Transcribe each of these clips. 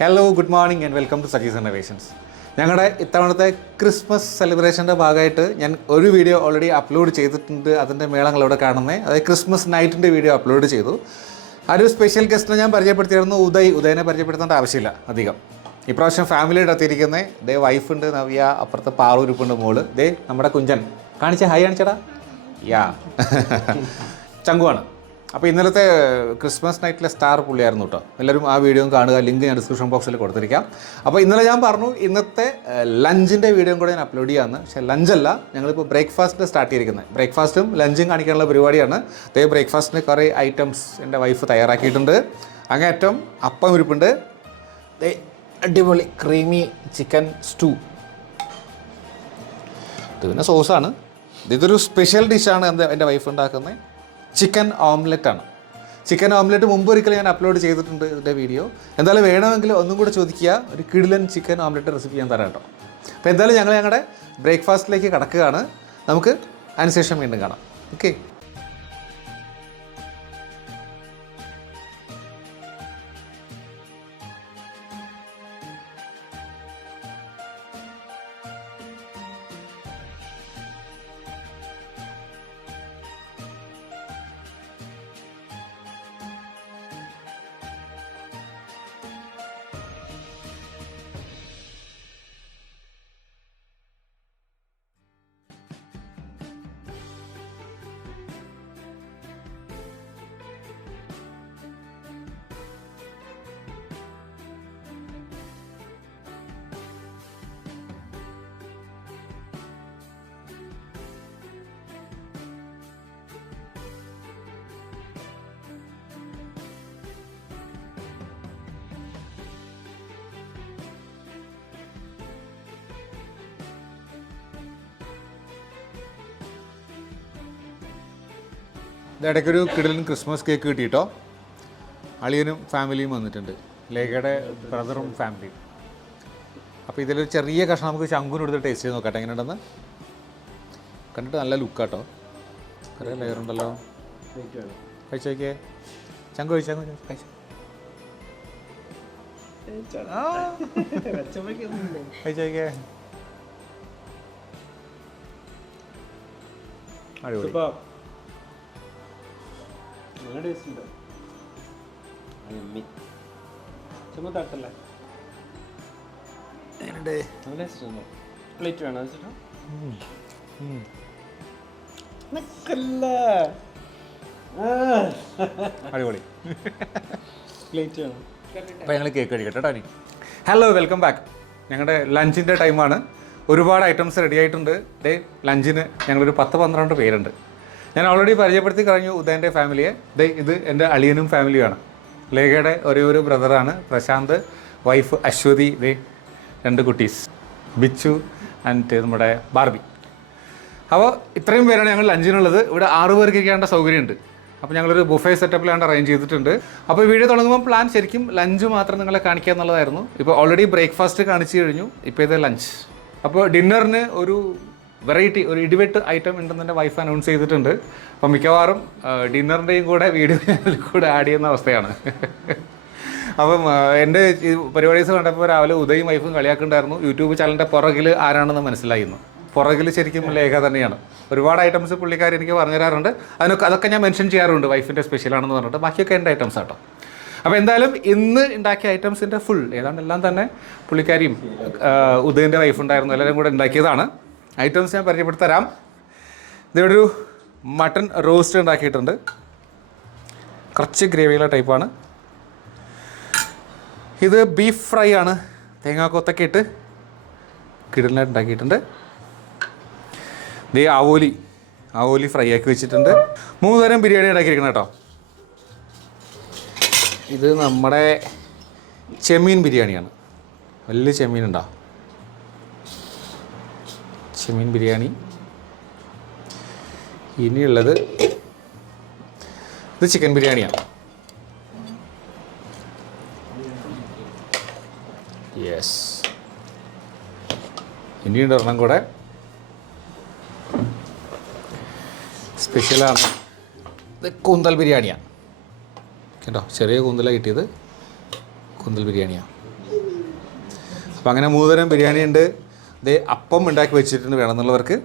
Hello good morning and welcome to Saji's innovations. ഞങ്ങളുടെ ഇത്തവണത്തെ Christmas സെലിബ്രേഷൻ്റെ ഭാഗമായിട്ട് ഞാൻ ഒരു വീഡിയോ ഓൾറെഡി അപ്ലോഡ് ചെയ്തിട്ടുണ്ട്. അതിൻ്റെ മേളങ്ങൾ ഇവിടെ കാണുന്നത്, അതായത് ക്രിസ്മസ് നൈറ്റിൻ്റെ വീഡിയോ അപ്ലോഡ് ചെയ്തു. ആ ഒരു സ്പെഷ്യൽ ഗസ്റ്റിനെ ഞാൻ പരിചയപ്പെടുത്തിയിരുന്നു, ഉദയനെ പരിചയപ്പെടുത്തേണ്ട ആവശ്യമില്ല അധികം. ഇപ്രാവശ്യം ഫാമിലിയുടെ എത്തിയിരിക്കുന്നത് ദേ വൈഫുണ്ട് നവ്യ, അപ്പുറത്ത് പാറൂരിപ്പുണ്ട് മോള്, ദേ നമ്മുടെ കുഞ്ചൻ കാണിച്ച ഹൈ കാണിച്ചടാ, യാ ചങ്കുവാണ്. അപ്പോൾ ഇന്നലത്തെ ക്രിസ്മസ് നൈറ്റിലെ സ്റ്റാർ പുള്ളിയായിരുന്നു കേട്ടോ. എല്ലാവരും ആ വീഡിയോ കാണുക, ലിങ്ക് ഞാൻ ഡിസ്ക്രിപ്ഷൻ ബോക്സിൽ കൊടുത്തിരിക്കാം. അപ്പോൾ ഇന്നലെ ഞാൻ പറഞ്ഞു ഇന്നത്തെ ലഞ്ചിൻ്റെ വീഡിയോയും കൂടെ ഞാൻ അപ്ലോഡ് ചെയ്യാമെന്ന്. പക്ഷേ ലഞ്ചല്ല, ഞങ്ങളിപ്പോൾ ബ്രേക്ക്ഫാസ്റ്റ് സ്റ്റാർട്ട് ചെയ്തിരിക്കുന്നത്. ബ്രേക്ക്ഫാസ്റ്റും ലഞ്ചും കാണിക്കാനുള്ള പരിപാടിയാണ്. അതേ ബ്രേക്ക്ഫാസ്റ്റിന് കുറേ ഐറ്റംസ് എൻ്റെ വൈഫ് തയ്യാറാക്കിയിട്ടുണ്ട്. അങ്ങേറ്റം അപ്പം ഇരിപ്പുണ്ട്, അടിപൊളി ക്രീമി ചിക്കൻ സ്റ്റൂ, ഇത് പിന്നെ സോസാണ്. ഇതൊരു സ്പെഷ്യൽ ഡിഷാണ് എൻ്റെ വൈഫ് ഉണ്ടാക്കുന്നത്. ചിക്കൻ ഓംലെറ്റാണ്. ചിക്കൻ ഓംലെറ്റ് മുമ്പ് ഒരിക്കലും ഞാൻ അപ്ലോഡ് ചെയ്തിട്ടുണ്ട് ഇതിൻ്റെ വീഡിയോ. എന്തായാലും വേണമെങ്കിൽ ഒന്നും കൂടെ ചോദിക്കുക, ഒരു കിടിലൻ ചിക്കൻ ഓംലെറ്റ് റെസിപ്പി ഞാൻ തരാം കേട്ടോ. അപ്പോൾ എന്തായാലും ഞങ്ങൾ ഞങ്ങളുടെ ബ്രേക്ക്ഫാസ്റ്റിലേക്ക് കടക്കുകയാണ്. നമുക്ക് അതിനുശേഷം വീണ്ടും കാണാം. ഓക്കെ. ഇടയ്ക്കൊരു കിടിലൻ ക്രിസ്മസ് കേക്ക് കിട്ടിയിട്ടോ. അളിയനും ഫാമിലിയും വന്നിട്ടുണ്ട്, ലേഖയുടെ ബ്രദറും ഫാമിലിയും. അപ്പോൾ ഇതിലൊരു ചെറിയ കഷ്ണം നമുക്ക് ശങ്കുവിന് എടുത്ത് ടേസ്റ്റ് ചെയ്ത് നോക്കട്ടെ എങ്ങനെയുണ്ടെന്ന്. കണ്ടിട്ട് നല്ല ലുക്കാട്ടോ, കുറേ ലെയറുണ്ടല്ലോ. കഴിച്ചു നോക്കിയേ, ശങ്കു കഴിച്ചു കഴിച്ചു നോക്കിയേ. അടിപൊളി. അടിപൊളി. അപ്പോൾ ഞങ്ങൾ കേക്ക് കഴിക്കട്ടെ കേട്ടോ. Hello, welcome back. ഞങ്ങളുടെ ലഞ്ചിൻ്റെ ടൈമാണ്. ഒരുപാട് ഐറ്റംസ് റെഡി ആയിട്ടുണ്ട്. ഡേ ലഞ്ചിന് ഞങ്ങളൊരു 10-12 പേരുണ്ട്. ഞാൻ ഓൾറെഡി പരിചയപ്പെടുത്തി കഴിഞ്ഞു ഉദയൻ്റെ ഫാമിലിയെ. ഇത് എൻ്റെ അളിയനും ഫാമിലിയുമാണ്. ലേഖയുടെ ഒരേ ഒരു ബ്രദറാണ് പ്രശാന്ത്, വൈഫ് അശ്വതി, 2 കുട്ടീസ് ബിച്ചു ആൻഡ് നമ്മുടെ ബാർബി. അപ്പോൾ ഇത്രയും പേരാണ് ഞങ്ങൾ ലഞ്ചിനുള്ളത്. ഇവിടെ 6 പേർക്ക് ഇരിക്കേണ്ട സൗകര്യമുണ്ട്. അപ്പോൾ ഞങ്ങളൊരു ബുഫേ സെറ്റപ്പിലാണ് അറേഞ്ച് ചെയ്തിട്ടുണ്ട്. അപ്പോൾ വീഡിയോ തുടങ്ങുമ്പോൾ പ്ലാൻ ശരിക്കും ലഞ്ച് മാത്രം നിങ്ങളെ കാണിക്കുക എന്നുള്ളതായിരുന്നു. ഇപ്പോൾ ഓൾറെഡി ബ്രേക്ക്ഫാസ്റ്റ് കാണിച്ചു കഴിഞ്ഞു, ഇപ്പോൾ ഇത് ലഞ്ച്. അപ്പോൾ ഡിന്നറിന് ഒരു വെറൈറ്റി, ഒരു ഇടിവെട്ട് ഐറ്റം ഉണ്ടെന്ന് എൻ്റെ വൈഫ് അനൗൺസ് ചെയ്തിട്ടുണ്ട്. അപ്പം മിക്കവാറും ഡിന്നറിൻ്റെയും കൂടെ വീഡിയോ ചാനലിൽ കൂടെ ആഡ് ചെയ്യുന്ന അവസ്ഥയാണ്. അപ്പം എൻ്റെ ഈ പരിപാടീസ് കണ്ടപ്പോൾ രാവിലെ ഉദയും വൈഫും കളിയാക്കുന്നുണ്ടായിരുന്നു, യൂട്യൂബ് ചാനലിൻ്റെ പുറകിൽ ആരാണെന്ന് മനസ്സിലായിരുന്നു. പുറകിൽ ശരിക്കും ലേഖ തന്നെയാണ്. ഒരുപാട് ഐറ്റംസ് പുള്ളിക്കാർ എനിക്ക് പറഞ്ഞു തരാറുണ്ട്. അതൊക്കെ ഞാൻ മെൻഷൻ ചെയ്യാറുണ്ട്, വൈഫിൻ്റെ സ്പെഷ്യലാണെന്ന് പറഞ്ഞിട്ട്. ബാക്കിയൊക്കെ എൻ്റെ ഐറ്റംസ് ആട്ടോ. അപ്പോൾ എന്തായാലും ഇന്ന് ഉണ്ടാക്കിയ ഐറ്റംസിൻ്റെ ഫുൾ ഏതാണ്ട് എല്ലാം തന്നെ പുള്ളിക്കാരിയും ഉദയൻ്റെ വൈഫുണ്ടായിരുന്നു, എല്ലാവരും കൂടെ ഉണ്ടാക്കിയതാണ്. ഐറ്റംസ് ഞാൻ പരിചയപ്പെടുത്തരാം. ഇതിവിടെ ഒരു മട്ടൺ റോസ്റ്റ് ഉണ്ടാക്കിയിട്ടുണ്ട്, കുറച്ച് ഗ്രേവിയുള്ള ടൈപ്പാണ്. ഇത് ബീഫ് ഫ്രൈ ആണ്, തേങ്ങാക്കൊത്തൊക്കെ ഇട്ട് കിടലായിട്ട് ഉണ്ടാക്കിയിട്ടുണ്ട്. ഇത് ആവോലി ഫ്രൈ ആക്കി വെച്ചിട്ടുണ്ട്. 3 തരം ബിരിയാണി ഉണ്ടാക്കിയിരിക്കണം കേട്ടോ. ഇത് നമ്മുടെ ചെമ്മീൻ ബിരിയാണിയാണ്, വലിയ ചെമ്മീനുണ്ടോ, ചെമ്മീൻ ബിരിയാണി. ഇനിയുള്ളത് ഇത് ചിക്കൻ ബിരിയാണിയാണ്. യെസ്, ഇനിയുണ്ട് ഒരെണ്ണം കൂടെ സ്പെഷ്യലാണ്. ഇത് കൂന്തൽ ബിരിയാണിയാണ് കേട്ടോ, ചെറിയ കൂന്തലാണ് കിട്ടിയത്, കൂന്തൽ ബിരിയാണിയാണ്. അപ്പോൾ അങ്ങനെ 3 തരം ബിരിയാണി ഉണ്ട്. ഇത് അപ്പം ഉണ്ടാക്കി വെച്ചിട്ടുണ്ട് വേണമെന്നുള്ളവർക്ക്.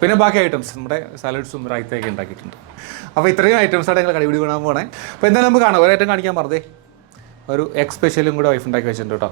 പിന്നെ ബാക്കി ഐറ്റംസ് നമ്മുടെ സാലഡ്സും റൈത്തയൊക്കെ ഉണ്ടാക്കിയിട്ടുണ്ട്. അപ്പോൾ ഇത്രയും ഐറ്റംസാണ് ഞങ്ങൾ കടിപിടി വീണാൻ പോകണേ. അപ്പോൾ എന്തായാലും നമുക്ക് കാണാം. ഒരു ഐറ്റം കാണിക്കാൻ മറന്നേ, ഒരു എഗ് സ്പെഷ്യലും കൂടെ വൈഫ് ഉണ്ടാക്കി വെച്ചിട്ടുണ്ട് കേട്ടോ.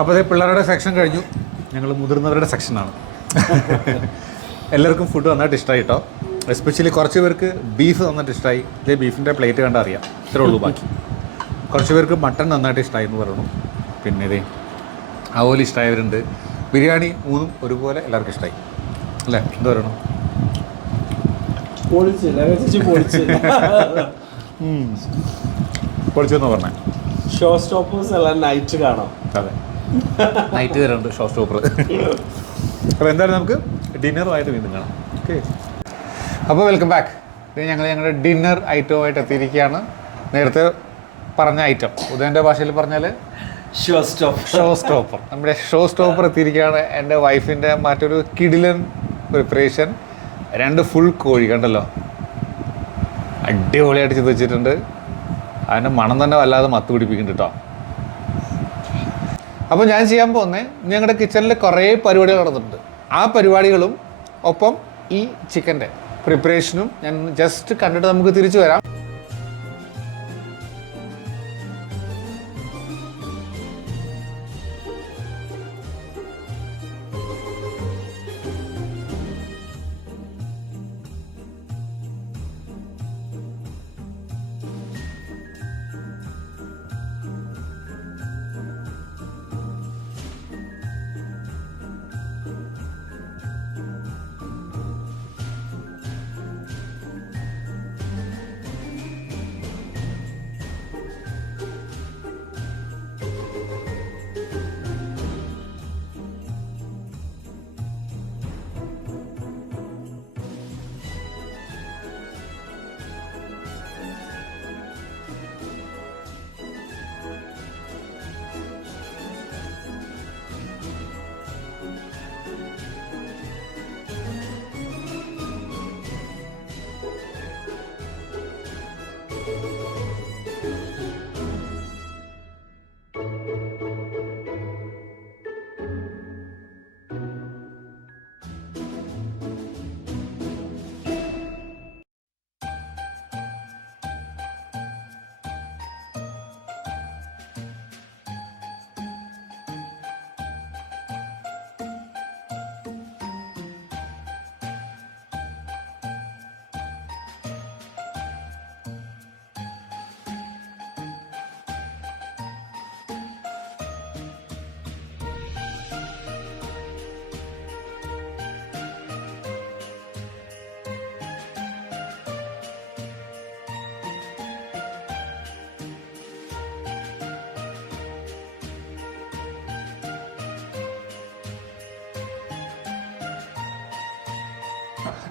അപ്പോൾ അതേ പിള്ളേരുടെ സെക്ഷൻ കഴിഞ്ഞു, ഞങ്ങൾ മുതിർന്നവരുടെ സെക്ഷനാണ്. എല്ലാവർക്കും ഫുഡ് നന്നായിട്ട് ഇഷ്ടമായി കേട്ടോ. എസ്പെഷ്യലി കുറച്ച് പേർക്ക് ബീഫ് നന്നായിട്ട് ഇഷ്ടമായി. ഇതേ ബീഫിൻ്റെ പ്ലേറ്റ് കണ്ടാൽ അറിയാം, ഇത്രേ ഉള്ളൂ ബാക്കി. കുറച്ച് പേർക്ക് മട്ടൺ നന്നായിട്ട് ഇഷ്ടമായി എന്ന് പറയണു. പിന്നെ ഇതേ അതുപോലെ ഇഷ്ടമായവരുണ്ട്. ബിരിയാണി മൂന്നും ഒരുപോലെ എല്ലാവർക്കും ഇഷ്ടമായി അല്ലേ? എന്ത് പറയണം? പൊളിച്ചെന്ന് പറഞ്ഞേ. ഷോ സ്റ്റോപ്പേഴ്സ് എല്ലാം നൈറ്റ് കാണാം. അതെ, നൈറ്റ് തരുന്നുണ്ട് ഷോ സ്റ്റോപ്പർ. അപ്പോൾ എന്തായാലും നമുക്ക് ഡിന്നറുമായിട്ട് വീണ്ടും കാണാം. ഓക്കെ, അപ്പോൾ വെൽക്കം ബാക്ക്. ഇത് ഞങ്ങളുടെ ഡിന്നർ ഐറ്റവുമായിട്ട് എത്തിയിരിക്കുകയാണ്. നേരത്തെ പറഞ്ഞ ഐറ്റം ഉദയൻ്റെ ഭാഷയിൽ പറഞ്ഞാൽ ഷോ സ്റ്റോപ്പർ. നമ്മുടെ ഷോ സ്റ്റോപ്പർ എത്തിയിരിക്കുകയാണ്. എൻ്റെ വൈഫിൻ്റെ മറ്റൊരു കിടിലൻ പ്രിപ്പറേഷൻ, 2 ഫുൾ കോഴി കണ്ടല്ലോ, അടിപൊളിയായിട്ട് ചെയ്ത് വെച്ചിട്ടുണ്ട്. അതിൻ്റെ മണം തന്നെ വല്ലാതെ മത്ത് പിടിപ്പിക്കുന്നുണ്ട് കേട്ടോ. അപ്പോൾ ഞാൻ ചെയ്യാൻ പോകുന്നത്, ഞങ്ങളുടെ കിച്ചണിൽ കുറേ പരിപാടികൾ നടന്നിട്ടുണ്ട്. ആ പരിപാടികളും ഒപ്പം ഈ ചിക്കൻ്റെ പ്രിപ്പറേഷനും ഞാൻ ജസ്റ്റ് കണ്ടിട്ട് നമുക്ക് തിരിച്ചു വരാം.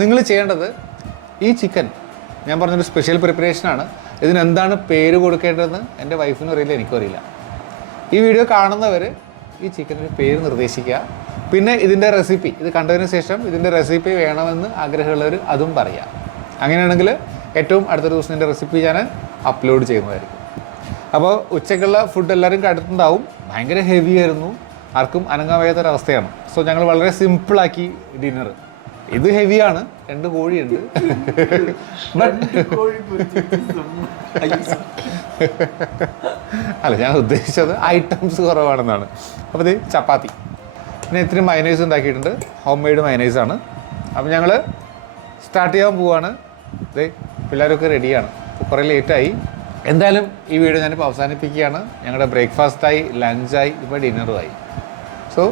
നിങ്ങൾ ചെയ്യേണ്ടത്, ഈ ചിക്കൻ ഞാൻ പറഞ്ഞൊരു സ്പെഷ്യൽ പ്രിപ്പറേഷനാണ്. ഇതിനെന്താണ് പേര് കൊടുക്കേണ്ടതെന്ന് എൻ്റെ വൈഫിനും അറിയില്ല, എനിക്കും അറിയില്ല. ഈ വീഡിയോ കാണുന്നവർ ഈ ചിക്കനൊരു പേര് നിർദ്ദേശിക്കുക. പിന്നെ ഇതിൻ്റെ റെസിപ്പി, ഇത് കണ്ടതിന് ശേഷം ഇതിൻ്റെ റെസിപ്പി വേണമെന്ന് ആഗ്രഹമുള്ളവർ അതും പറയാം. അങ്ങനെയാണെങ്കിൽ ഏറ്റവും അടുത്ത ദിവസം ഇതിൻ്റെ റെസിപ്പി ഞാൻ അപ്ലോഡ് ചെയ്യുന്നതായിരിക്കും. അപ്പോൾ ഉച്ചയ്ക്കുള്ള ഫുഡ് എല്ലാവരും കണ്ടിട്ടുണ്ടാവും. ഭയങ്കര ഹെവി ആയിരുന്നു, ആർക്കും അനങ്ങാൻ വയ്യാത്തൊരവസ്ഥയാണ്. സോ ഞങ്ങൾ വളരെ സിമ്പിളാക്കി ഡിന്നർ. ഇത് ഹെവിയാണ്, 2 കോഴിയുണ്ട്. അല്ല, ഞാൻ ഉദ്ദേശിച്ചത് ഐറ്റംസ് കുറവാണെന്നാണ്. അപ്പോൾ ഇത് ചപ്പാത്തി, പിന്നെ ഇത്തിരി മയനൈസ് ഉണ്ടാക്കിയിട്ടുണ്ട്, ഹോം മെയ്ഡ് മയനൈസാണ്. അപ്പോൾ ഞങ്ങൾ സ്റ്റാർട്ട് ചെയ്യാൻ പോവുകയാണ്. ഇത് പിള്ളേരൊക്കെ റെഡിയാണ്, കുറേ ലേറ്റായി. എന്തായാലും ഈ വീഡിയോ ഞാനിപ്പോൾ അവസാനിപ്പിക്കുകയാണ്. ഞങ്ങളുടെ ബ്രേക്ക്ഫാസ്റ്റായി, ലഞ്ചായി, ഇപ്പോൾ ഡിന്നറുമായി. സോ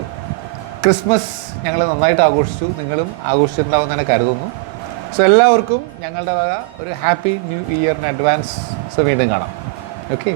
ക്രിസ്മസ് ഞങ്ങൾ നന്നായിട്ട് ആഘോഷിച്ചു, നിങ്ങളും ആഘോഷിച്ചിട്ടുണ്ടാവും എന്ന് കരുതുന്നു. സോ എല്ലാവർക്കും ഞങ്ങളുടെ വക ഒരു happy new year in advance. So വീണ്ടും കാണാം. ഓക്കെ.